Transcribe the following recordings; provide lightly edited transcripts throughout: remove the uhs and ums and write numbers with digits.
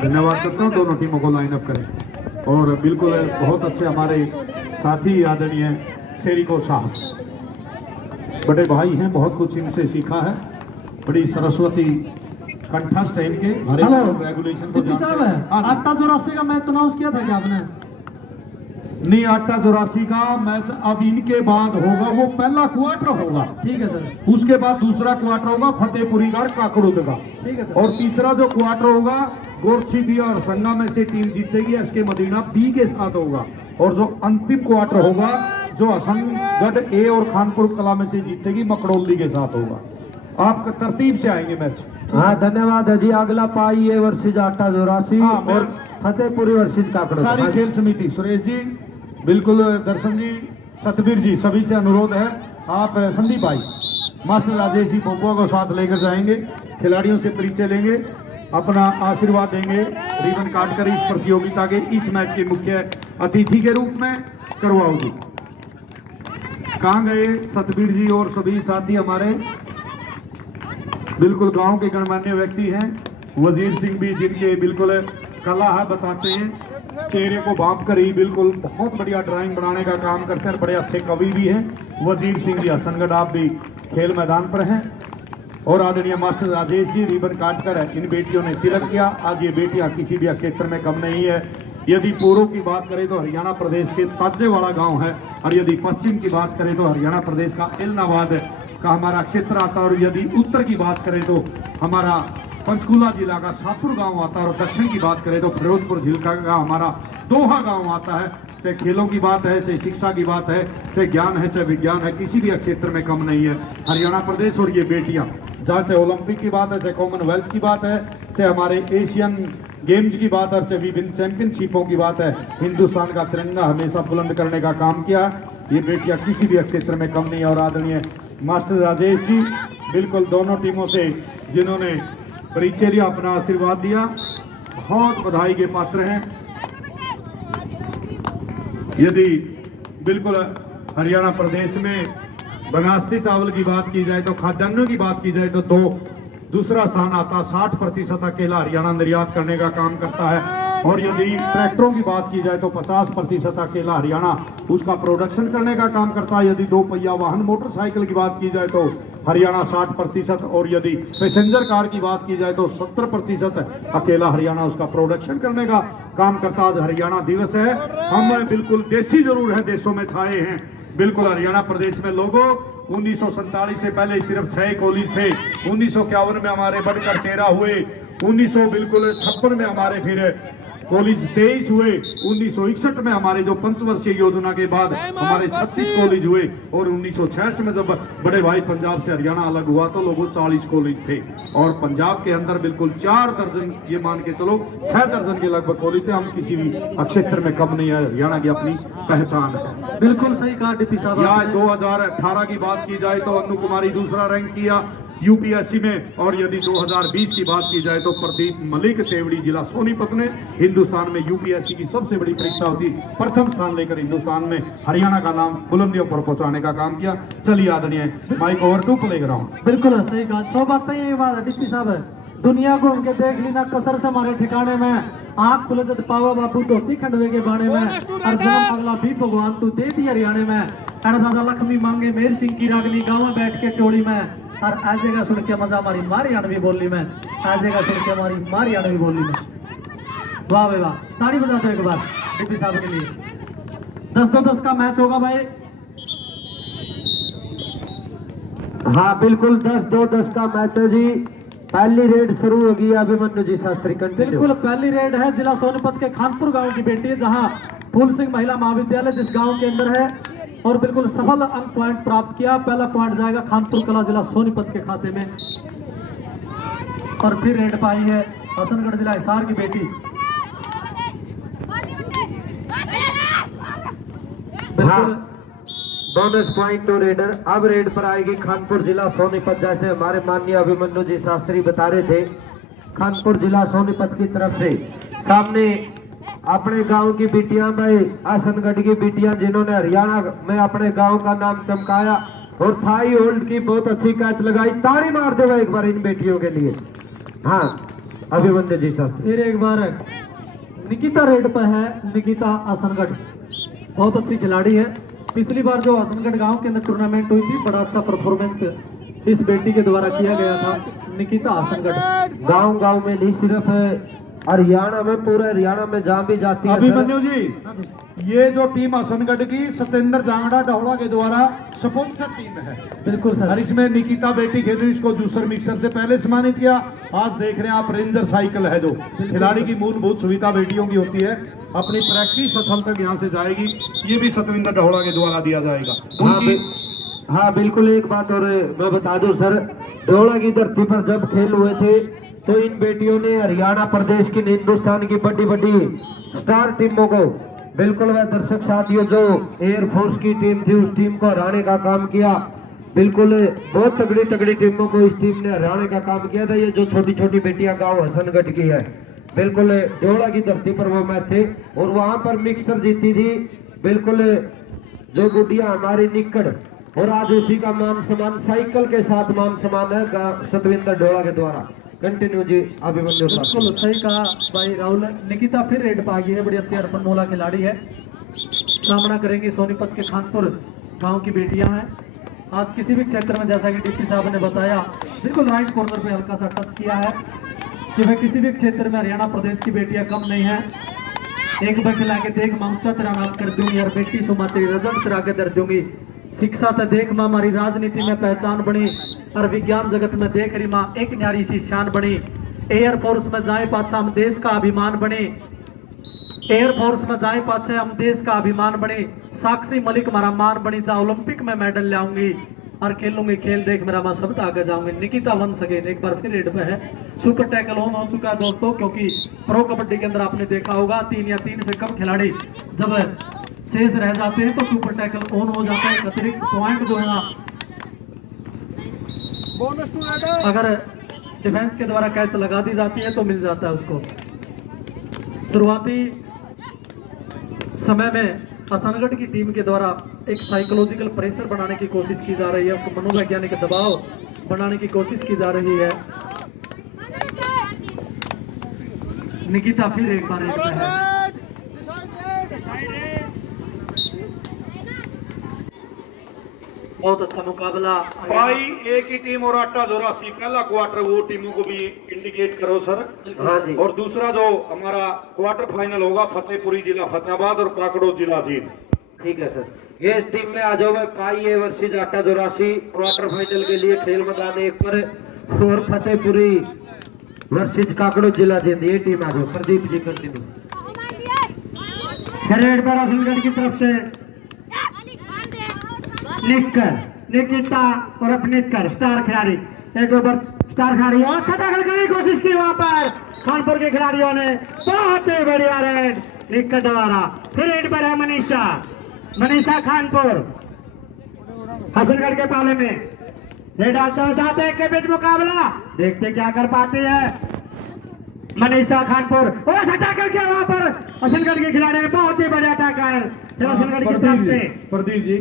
धन्यवाद करता हूँ। दोनों टीमों को लाइन अप करें। और बिल्कुल बहुत अच्छे हमारे साथी आदरणीय शेरिको साहब, बड़े भाई हैं, बहुत कुछ इनसे सीखा है। बड़ी सरस्वती कंठस्थ है इनके। रेगुलेशन तो साहब है। 8-84 का मैच अनाउंस किया था क्या आपने? नहीं, 8-84 का मैच अब इनके बाद होगा, वो पहला क्वार्टर होगा। ठीक है सर। उसके बाद दूसरा क्वार्टर होगा फतेहपुरी का काकड़ुद का। ठीक है सर। और तीसरा जो क्वार्टर होगा गोरछी बी और संगा में से टीम जीतेगी, एसके मदीना बी के साथ होगा। और जो अंतिम क्वार्टर होगा जो हसनगढ़ ए और खानपुर कला में से जीतेगी मकड़ोली के साथ होगा। आप तरतीब से आएंगे मैच। हाँ धन्यवाद है जी। अगला पाई ए वर्सेज 8-84 और फतेहपुरी वर्सेज काकड़ोद। सारी खेल समिति सुरेश जी, बिल्कुल दर्शन जी, सतबीर जी, सभी से अनुरोध है आप संदीप भाई, मास्टर राजेश जी पोपुआ को साथ लेकर जाएंगे, खिलाड़ियों से परिचय लेंगे, अपना आशीर्वाद देंगे, रिबन काट कर इस प्रतियोगिता के इस मैच के मुख्य अतिथि के रूप में करवाओ जी। कहाँ गए सतबीर जी और सभी साथी हमारे? बिल्कुल गांव के गणमान्य व्यक्ति हैं। वजीर सिंह भी, जिनके बिल्कुल कला है, बताते हैं चेहरे को भाप कर ही बिल्कुल बहुत बढ़िया ड्राइंग बनाने का काम करते हैं। बड़े अच्छे कवि भी हैं वजीर सिंह जी। हसनगढ़ आप भी खेल मैदान पर हैं। और आदरणीय मास्टर राजेश जी रिबन काट कर इन बेटियों ने तिलक किया। आज ये बेटियां किसी भी क्षेत्र में कम नहीं है। यदि पूर्व की बात करें तो हरियाणा प्रदेश के ताजेवाड़ा गांव है, और यदि पश्चिम की बात करें तो हरियाणा प्रदेश का इलाहाबाद का हमारा क्षेत्र आता है, और यदि उत्तर की बात करें तो हमारा पंचकूला जिला का शाहपुर गांव आता है, और दक्षिण की बात करें तो फिरोजपुर जिले का हमारा दोहा गांव आता है। चाहे खेलों की बात है, चाहे शिक्षा की बात है, चाहे ज्ञान है, चाहे विज्ञान है, किसी भी क्षेत्र में कम नहीं है हरियाणा प्रदेश। और ये बेटियां जहाँ चाहे ओलंपिक की बात है, चाहे कॉमनवेल्थ की बात है, चाहे हमारे एशियन गेम्स की बात है, चाहे विभिन्न चैंपियनशिपों की बात है, हिंदुस्तान का तिरंगा हमेशा बुलंद करने का काम किया। ये बेटियां किसी भी क्षेत्र में कम नहीं है। और आदरणीय मास्टर राजेश जी, बिल्कुल दोनों टीमों से जिन्होंने परिचय लिया, अपना आशीर्वाद दिया, बहुत बधाई के पात्र हैं। यदि बिल्कुल हरियाणा प्रदेश में बनास्ती चावल की बात की जाए तो, खाद्यान्नों की बात की जाए तो दूसरा स्थान आता। 60% अकेला हरियाणा निर्यात करने का काम करता है। और यदि ट्रैक्टरों की बात की जाए तो 50% अकेला हरियाणा उसका प्रोडक्शन करने का काम करता है। यदि दो पहिया वाहन मोटरसाइकिल की बात की जाए तो हरियाणा 60%, और यदि पैसेंजर कार की बात की जाए तो 70% अकेला हरियाणा उसका प्रोडक्शन करने का काम करता। आज हरियाणा दिवस है। हम बिल्कुल देसी जरूर है, देशों में छाए हैं। बिल्कुल हरियाणा प्रदेश में लोगों 1947 से पहले सिर्फ 6 कॉलेज थे। 1951 में हमारे बढ़कर 13 हुए। 1956 में हमारे फिर कॉलेज 23 हुए। 1961 में हमारे जो पंचवर्षीय योजना के बाद हमारे 36 कॉलेज हुए। और 1966 में जब बड़े भाई पंजाब से हरियाणा अलग हुआ तो लोगों 40 कॉलेज थे। और पंजाब के अंदर बिल्कुल 4 दर्जन, ये मान के चलो 6 दर्जन के लगभग कॉलेज थे। हम किसी भी क्षेत्र में कम नहीं है। हरियाणा की अपनी पहचान है। बिल्कुल सही कहा डीपी साहब। या 2018 की बात की जाए तो अनु कुमारी दूसरा रैंक किया यूपीएससी में। और यदि 2020 की बात की जाए तो प्रदीप मलिक तेवड़ी जिला सोनीपत ने हिंदुस्तान में यूपीएससी की सबसे बड़ी परीक्षा होती, प्रथम स्थान लेकर हिंदुस्तान में हरियाणा का नाम बुलंदियों पर पहुंचाने का काम किया। चलिए आदरणीय mike over to playground. बिल्कुल सही कहा। 100 बातें ये बात है डीपी साहब है। दुनिया घूम के देख ली ना कसर से हमारे ठिकाने में, आंख खुले जब पावा बाबू धोती खंडवे के बाणे में, हर जन्म अगला भी भगवान तू दे दी हरियाणे में, अरे दादा लक्ष्मी मांगे मेर सिंह की रागनी गाँव में बैठ के टोली में, और आजेगा सुन के मजा हमारी मारियाणवी बोली में, आजेगा सुन के हमारी मारियाणवी बोली में। वाह भाई वाह, ताड़ी बजा दो एक बार डीपी साहब के लिए। 10-10 का मैच होगा भाई। हाँ बिल्कुल 10-10 का मैच है जी। पहली रेड शुरू होगी। अभिमन्यु जी शास्त्री कंटिन्यू। बिल्कुल पहली रेड है जिला सोनीपत के खानपुर गांव की बेटी है, जहां फूल सिंह महिला महाविद्यालय जिस गांव के अंदर है, और बिल्कुल सफल अंक पॉइंट प्राप्त किया। पहला पॉइंट जाएगा खानपुर कला जिला सोनीपत के खाते में। और फिर रेड पाई है हसनगढ़ जिला हिसार की बेटी। बिल्कुल बोनस पॉइंट टू रेडर। अब रेड पर आएगी खानपुर जिला सोनीपत। जैसे हमारे माननीय अभिमन्यु जी शास्त्री बता रहे थे, खानपुर जिला सोनीपत की तरफ से सामने अपने गांव की बिटियां भाई, हसनगढ़ की बिटियां जिन्होंने हरियाणा में अपने गांव का नाम चमकाया और थाई होल्ड की बहुत अच्छी कैच लगाई। ताड़ी मार दो एक बार इन बेटियों के लिए। हाँ अभिमन्यु जी शास्त्री। फिर एक बार निकिता रेड पे है, निकिता आसनगढ़ बहुत अच्छी खिलाड़ी है। पिछली बार जो आसनगढ़ गांव के अंदर टूर्नामेंट हुई थी, बड़ा अच्छा परफॉर्मेंस इस बेटी के द्वारा किया गया था। निकिता आसनगढ़ गांव गांव में नहीं, सिर्फ हरियाणा में, पूरे हरियाणा में जहाँ भी जाती है सर। अभिमन्यु जी, ये जो टीम हसनगढ़ की सत्येंद्र जांगड़ा ढोड़ा के द्वारा स्पॉन्सर टीम है। बिल्कुल सर। और इसमें निकिता बेटी खेल रही, इसको जूसर मिक्सर से पहले सम्मानित किया। आज देख रहे हैं आप रेंजर साइकिल है, जो खिलाड़ी की मूलभूत सुविधा बेटियों की होती है। अपनी प्रैक्टिस स्थल तक यहाँ से जाएगी, ये भी सत्येंद्र ढोड़ा के द्वारा दिया जाएगा। हाँ बिल्कुल। एक बात और मैं बता दूं सर, ढोला की धरती पर जब खेल हुए थे तो इन बेटियों ने हरियाणा प्रदेश की, हिंदुस्तान की बड़ी बड़ी स्टार टीमों को, बिल्कुल वह दर्शक साथियों जो एयरफोर्स की टीम थी उस टीम को हराने का काम किया। बिल्कुल बहुत तगड़ी तगड़ी टीमों को इस टीम ने हराने का काम किया था। ये जो छोटी छोटी बेटियां गांव हसनगढ़ की है, बिल्कुल ढोला की धरती पर वो मैच थे और वहां पर मिक्सर जीती थी। बिल्कुल जो गुडिया हमारी निकड़, और आज उसी का मान सम्मान साइकिल के साथ मान सम्मान है सतविंदर ढोला के द्वारा। कंटिन्यू जी अभिमन्यु साहब। बिल्कुल सही कहा भाई राहुल। निकिता फिर रेड पे आ गई है, बड़ी अच्छी अर्पण मोला खिलाड़ी है। सामना करेंगी सोनीपत के खानपुर गांव की बेटियां हैं। आज किसी भी क्षेत्र में, जैसा कि डिप्टी साहब ने बताया, बिल्कुल राइट कॉर्नर पे हल्का सा टच किया है कि भाई किसी भी क्षेत्र में हरियाणा प्रदेश की बेटियां कम नहीं है। एक बार खिला के देख माँ ऊंचा तेरा नाम कर दूंगी यार बेटी, सुमा तेरी रजत तेरा के दर दूंगी। शिक्षा ते देख माँ हमारी राजनीति में पहचान बनी, और विज्ञान जगत में देख रही माँ एक न्यारी सी शान बनी। एयरफोर्स में जाए पाछा हम देश का अभिमान बने, एयरफोर्स में जाए पाछे हम देश का अभिमान बने। साक्षी मलिक हमारा मान बनी, जा ओलंपिक में मेडल लाऊंगी और खेलूंगी खेल देख मेरा माँ शब्द आगे जाऊंगी। निकिता वंस अगेन एक बार फिर रेड पे है। सुपर टैकल ऑन हो चुका है दोस्तों, क्योंकि प्रो कबड्डी के अंदर आपने देखा होगा 3 या 3 से कम खिलाड़ी जब शेष रह जाते हैं तो सुपर टैकल ऑन हो जाता है। अतिरिक्त पॉइंट जो है अगर डिफेंस के द्वारा कैच लगा दी जाती है तो मिल जाता है उसको। शुरुआती समय में हसनगढ़ की टीम के द्वारा एक साइकोलॉजिकल प्रेशर बनाने की कोशिश की जा रही है, मनोवैज्ञानिक दबाव बनाने की कोशिश की जा रही है। निकिता फिर एक बार है। बहुत अच्छा मुकाबला भाई, एक ही टीम और 8-84 पहला क्वार्टर, वो टीमों को भी इंडिकेट करो सर। हाँ जी। और दूसरा जो हमारा क्वार्टर फाइनल होगा, फतेहपुरी जिला फतेहाबाद और काकड़ो जिला जींद। ठीक है सर। ये इस टीम में आ जाओ पाई ए वर्सेज 8-84 क्वार्टर फाइनल के लिए खेल मैदान एक पर, और फतेहपुरी वर्सेज काकड़ो जिला जींद। ये टीम आ जाओ। प्रदीप जी कंटिन्यू। रेड पर हसनगढ़ की तरफ से लिखकर निकिता और अपने कर स्टार खिलाड़ी एक ओवर स्टार खिलाड़ी और अच्छा टैकल करने की कोशिश की वहां पर खानपुर के खिलाड़ियों ने। बहुत ही बढ़िया रेड निकट द्वारा। फिर रेड पर है मनीषा, मनीषा खानपुर हसनगढ़ के पाले में रेड डालते हुए साथ एक के बीच मुकाबला, देखते क्या कर पाते हैं मनीषा खानपुर। और अच्छा टैकल किया वहां पर हसनगढ़ के खिलाड़ी ने, बहुत ही बढ़िया टैकल हसनगढ़ की तरफ से। प्रदीप जी,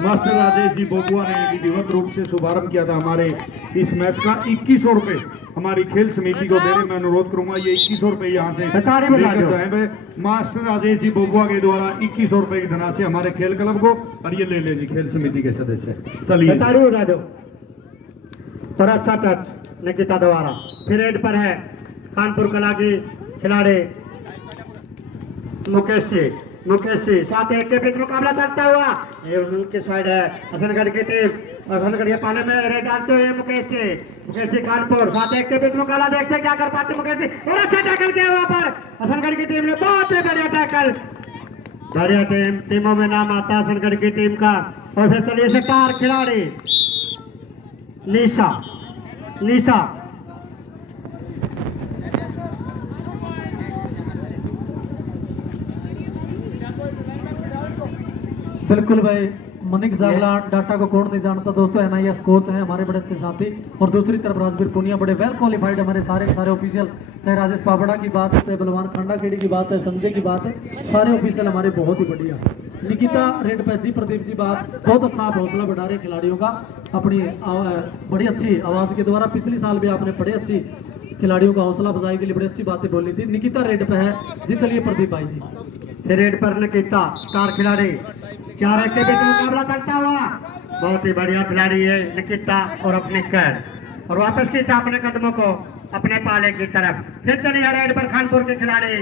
मास्टर राजेश जी बोबुआ ने विधिवत रूप से शुभारंभ किया था हमारे इस मैच का। 2100 रुपए हमारी खेल समिति को देने मैं अनुरोध करूंगा। ये 2100 रुपए यहाँ से लेकर जाए मास्टर राजेश जी बोबुआ के द्वारा 2100 रुपए की धनराशि हमारे खेल क्लब को, और ये ले ले जी खेल समिति के सदस्य। चलिए उठा दो। और अच्छा टच निकिता द्वारा। फिर रेड पर है कानपुर कला की खिलाड़ी मुकेश मुकेशी, साथ एक के बीच मुकाबला चलता हुआ, ये उनकी साइड है हसनगढ़ की टीम। हसनगढ़ के पाले में रेड डालते हुए मुकेशी कानपुर, साथ एक के बीच मुकाबला, देखते क्या कर पाते मुकेशी। और अच्छा टैकल किया वहां पर हसनगढ़ की टीम ने, बहुत ही बढ़िया टैकल। बढ़िया टीमों में नाम आता है हसनगढ़ की टीम का। और फिर चलिए स्टार खिलाड़ी निशा बिल्कुल भाई, मनिक जागला डाटा को कौन नहीं जानता दोस्तों, NIS कोच हैं हमारे बड़े अच्छे साथी। और दूसरी तरफ राजवीर पुनिया बड़े वेल क्वालिफाइड हमारे सारे ऑफिशियल, चाहे राजेश पापड़ा की बात है, चाहे बलवान खांडा खेड़ी की बात है, संजय की बात है, सारे ऑफिशियल हमारे बहुत ही बढ़िया। निकिता रेड पे जी, प्रदीप जी बात, बहुत अच्छा आप हौसला बढ़ा रहे खिलाड़ियों का अपनी बड़ी अच्छी आवाज़ के द्वारा। पिछले साल भी आपने बड़ी अच्छी खिलाड़ियों का हौसला अफजाई के लिए बड़ी अच्छी बातें बोली थी। निकिता रेड पे है जी। चलिए प्रदीप भाई जी। फिर रेड पर निकिता, स्टार खिलाड़ी, 4 के बीच मुकाबला चलता हुआ, बहुत ही बढ़िया खिलाड़ी है निकिता और अपने कैद, और वापस खींचा अपने कदमों को अपने पाले की तरफ। फिर चलिए रेड पर खानपुर के खिलाड़ी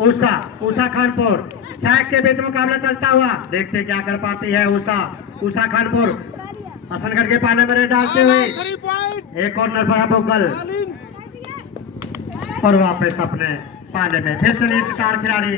उषा खानपुर, 6 के बीच मुकाबला चलता हुआ, देखते क्या कर पाती है उषा खानपुर। हसनगढ़ के पाले में रेड डालते हुए एक कॉर्नर पर बोगल और वापस अपने पाले में। फिर चलिए स्टार खिलाड़ी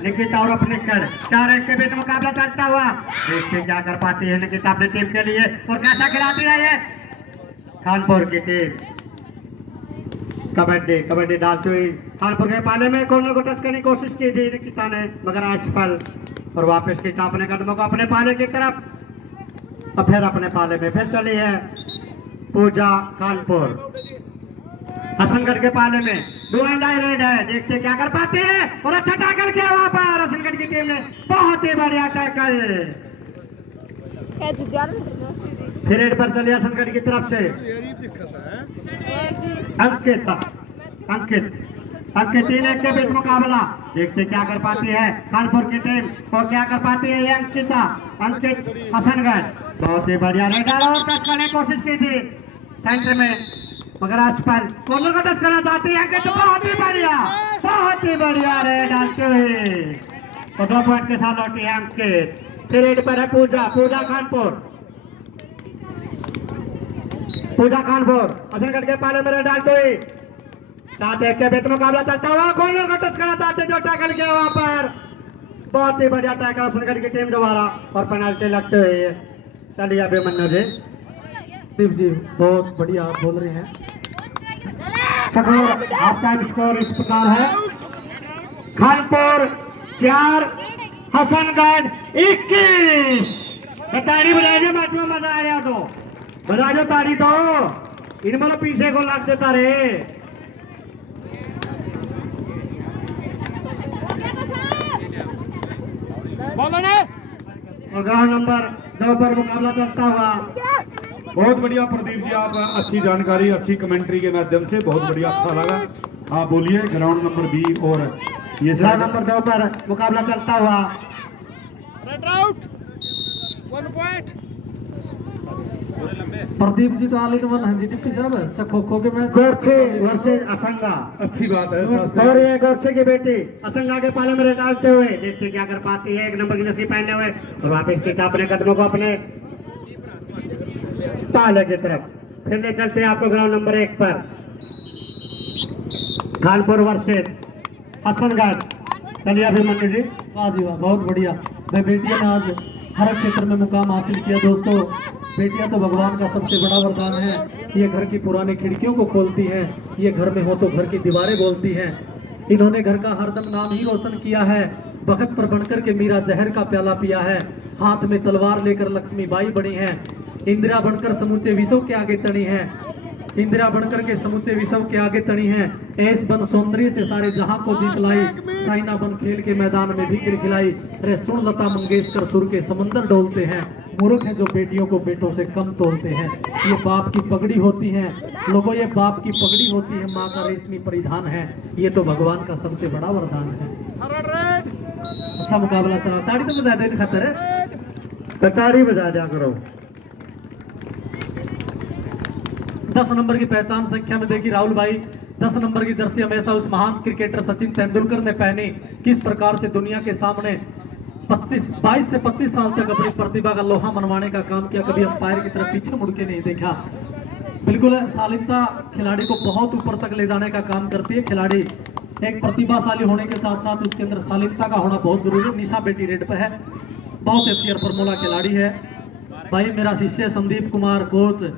निकिता और अपने कर, 4 के बीच मुकाबला चलता हुआ, देखते क्या कर पाती है निकिता अपनी टीम के लिए, और कैसा खिलाती है ये खानपुर की टीम। कबड्डी डालते हुए खानपुर के पाले में कॉर्नर को टच करने की कोशिश की थी निकिता ने, मगर असफल, और वापस खींचा अपने कदमों को अपने पाले की तरफ, और फिर अपने पाले में। फिर चली है पूजा खानपुर, हसनगढ़ के पाले में डू एंड डाई रेड है, देखते क्या कर पाते हैं, और अच्छा टैकल किया वहां पर हसनगढ़ की टीम ने, बहुत ही बढ़िया टैकल। फिर रेड पर चले हसनगढ़ की तरफ से अंकित 3 के बीच मुकाबला, देखते क्या कर पाती है खानपुर की टीम, और क्या कर पाती है ये अंकित हसनगढ़, बहुत ही बढ़िया रेडर, और टच करने की कोशिश की थी सेंटर में, मगर असफल। कॉर्नर को टच करना चाहती है अंकित, बहुत ही बढ़िया रेड डालते हुए, और 2 पॉइंट के साथ लौटी है अंकित। फिर रेड पर है पूजा खानपुर, हसनगढ़ के पाले में रेड डालते हुए, 7-1 के बीच मुकाबला चलता हुआ, कॉर्नर को टच करना चाहते जो टैकल किया वहां पर, बहुत ही बढ़िया टैकल हसनगढ़ की टीम द्वारा, और पेनल्टी लगते हुए। चलिए अभिमन्यु जी। प्रदीप जी बहुत बढ़िया आप बोल रहे हैं। स्कोर आपका स्कोर इस प्रकार है, खानपुर 4, हसनगढ़ 21। ताड़ी बजाइए, मैच में मजा आया तो बजा दो ताड़ी, तो इन मतलब पीछे को लग देता रे। और ग्राउंड नंबर 2 पर मुकाबला चलता हुआ, बहुत बढ़िया प्रदीप जी, आप अच्छी जानकारी, अच्छी कमेंट्री के माध्यम से बहुत बढ़िया, अच्छा लगा। आप बोलिए ग्राउंड नंबर बी, और ये ग्राउंड नंबर 2 पर मुकाबला चलता हुआ, प्रदीप जी तो ऑल इन वन हैं जी डिप्टी साहब, अच्छा खो खो के मैच गोरछे वर्सेस असंगा, अच्छी बात है शास्त्री। और ये गोरछे की बेटी असंगा के पाले में डालते हुए, देखते क्या कर पाती है, 1 नंबर की जर्सी पहने हुए, और वापस खींचा अपने कदमों को अपने पाले की तरफ। फिर ले चलते हैं आपको ग्राउंड नंबर 1 पर, खानपुर वर्सेस हसनगढ़। चलिए अभिमन्यु जी। वाह जी वाह, बहुत बढ़िया। भाई बेटियां ने आज हर क्षेत्र में मुकाम हासिल किया। दोस्तों बेटियां तो भगवान का सबसे बड़ा वरदान है। ये घर की पुरानी खिड़कियों को खोलती हैं, ये घर में हो तो घर की दीवारें बोलती हैं। इन्होंने घर का हरदम नाम ही रोशन किया है। वक्त पर बनकर के मीरा जहर का प्याला पिया है, हाथ में तलवार लेकर लक्ष्मीबाई बनी है। इंदिरा बनकर समूचे विश्व के आगे तनी है, इंदिरा बनकर के समूचे विश्व के आगे तनी है। ऐस बन सौंदर्य से सारे जहां को जीत लाई, साइना बन खेल के मैदान में भी गिर खिलाई। अरे सुन लता मंगेशकर सुर के समंदर डोलते हैं, मूर्ख हैं जो बेटियों को बेटों से कम तोलते हैं। ये बाप की पगड़ी होती है लोगों, ये बाप की पगड़ी होती है, माँ का रेशमी परिधान है। ये तो भगवान का सबसे बड़ा वरदान है। अच्छा मुकाबला चला, ताड़ी तो बजा दे खतर है, ताड़ी बजा दिया करो। 10 नंबर की पहचान संख्या में देखी राहुल भाई, 10 नंबर की जर्सी हमेशा उस महान क्रिकेटर सचिन तेंदुलकर ने पहनी। किस प्रकार से दुनिया के सामने 22 से 25 साल तक अपनी प्रतिभा का लोहा मनवाने का काम किया, कभी अंपायर की तरफ पीछे मुड़ के नहीं देखा। बिल्कुल शालीनता खिलाड़ी को बहुत ऊपर तक ले जाने का काम करती है। खिलाड़ी एक प्रतिभाशाली होने के साथ साथ उसके अंदर शालीनता का होना बहुत जरूरी है। निशा बेटी रेड पे है, बहुत अच्छी फॉर्मूला खिलाड़ी है। भाई मेरा शिष्य संदीप कुमार कोच,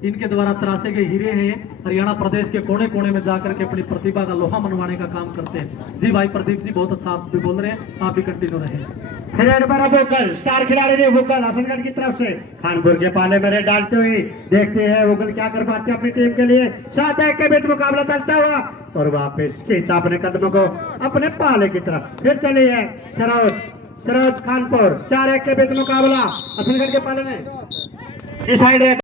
इनके द्वारा तरासे गए हीरे हैं। हरियाणा प्रदेश के कोने कोने में जाकर के अपनी प्रतिभा का लोहा मनवाने का काम करते हैं। जी भाई प्रदीप जी बहुत अच्छा आप भी बोल रहे हैं, आप भी कंटिन्यू रहे। वोकल स्टार खिलाड़ी ने वोकल हसनगढ़ की तरफ से खानपुर के पाले में रेड डालते हुए, देखते हैं वोकल क्या कर पाते हैं अपनी टीम के लिए। 7-1 के बीच मुकाबला चलता हुआ, और वापस खींचा अपने कदमों को अपने पाले की तरफ। फिर चली है सरोज खानपुर, 4-1 के बीच मुकाबला हसनगढ़ के पाले में। इस साइड